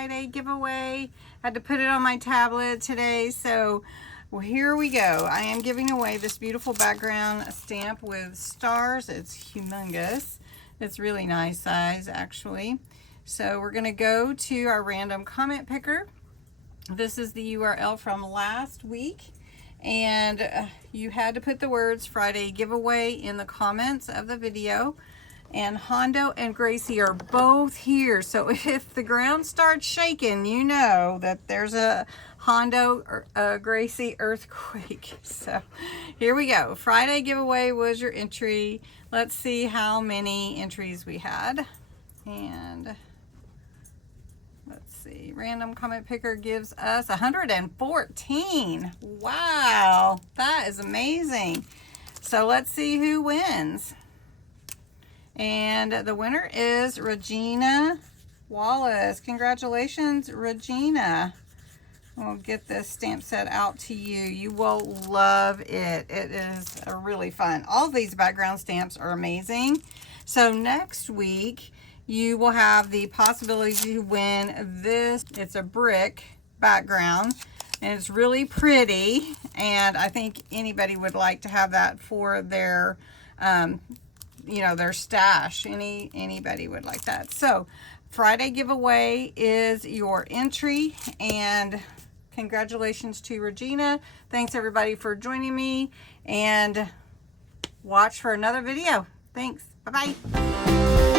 Friday giveaway. Had to put it on my tablet today, so well, here we go. I am giving away this beautiful background stamp with stars. It's humongous. It's really nice size, actually. So we're going to go to our random comment picker. This is the URL from last week, and you had to put the words Friday giveaway in the comments of the video. And Hondo and Gracie are both here, so if the ground starts shaking, you know that there's a Hondo or Gracie earthquake. So here we go. Friday giveaway was your entry. Let's see how many entries we had. And let's see, random comment picker gives us 114. Wow, that is amazing. So let's see who wins. And the winner is Regina Wallace. Congratulations, Regina. We'll get this stamp set out to you. You will love it. It is really fun. All of these background stamps are amazing. So next week, you will have the possibility to win this. It's a brick background, and it's really pretty. And I think anybody would like to have that for their you know, their stash. Anybody would like that. So Friday giveaway is your entry, and congratulations to Regina. Thanks everybody for joining me, and watch for another video. Thanks. Bye-bye.